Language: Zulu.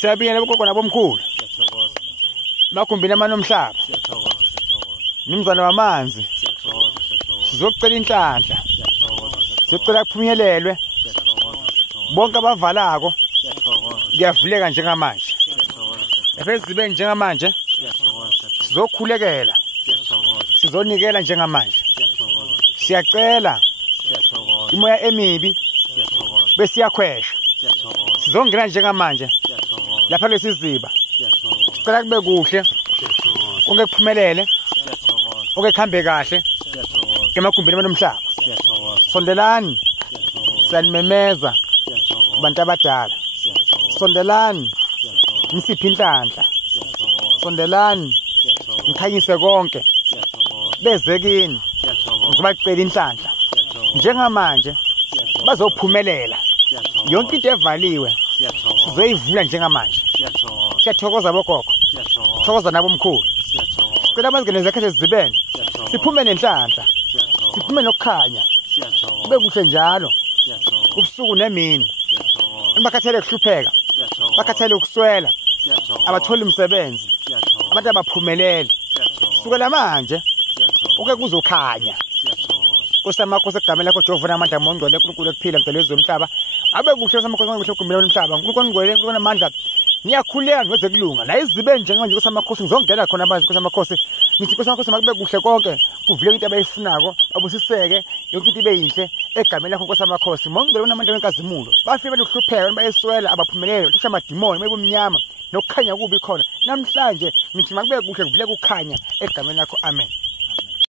Siyabingelela bogogo nabomkhulu. Siyathokoza. Magumbini amanomhlaba. Siyathokoza. Nimzana wamanzi. Siyathokoza. Sizocela inhlanhla. Siyathokoza. Sicela kuphunyelelwe. Bonke abavalako. Kuyavuleka njengamanje. Efezi zibe njengamanje. Sizokhulekela. Sizonikela njengamanje. Siyacela imoya emibi bese iyakhwesha. Sizongena njengamanje lapha lesiziba. Sicela kube kuhle. Konke kuphumelele. Konke kuhambe kahle. Emagumbini amanomhlaba. Sondelani. Sanimemeza abantu abadala. Sondelani. Nisiphi inhlanhla. Sondelani. Ngikhanyise konke. Beze kini. Ngizobacela inhlanhla. Njengamanje bazophumelela. Yonke into evaliwe sizoyivula njengamanje. Siyathokoza bogogo. Siyathokoza nabomkhulu. Sicela amazingane zakhe zibene. Siphume nenhlanhla. Siphume nokukhanya. Kube kuhle njalo. Ubusuku nemini. Bakhathele ukuhlupheka. Bakhathele ukuswela. Abatholi umsebenzi. Abantu abaphumelele. Sukela manje uke kuzokhanya. Kusamakhosi egamela lakho Jehova namandla mongcwele uNkulunkulu ekuphila mdelezi womhlaba. Abe kuhle samakhosi ngokuhle kugumbela umhlaba. uNkulunkulu ngcwele uNkulunkulu namandla. Ngiyakhuleka ngeze kulunga. La izibe njengamanje kusamakhosi ngizongena khona manje kusamakhosi. Ngithi kusamakhosi makube kuhle konke. Kuvule into abayifunako. Babusiseke yonke into ibe yinhle egamela lakho kusamakhosi. Mongcwele unamandla wenkazimulo. Bafike beluhlupheka bayeswela abaphumelele. Kusha amadimoni mebumnyama nokukhanya kubi khona. Namhlanje ngithi makube kuhle kuvule kukhanya egamela lakho. Amen.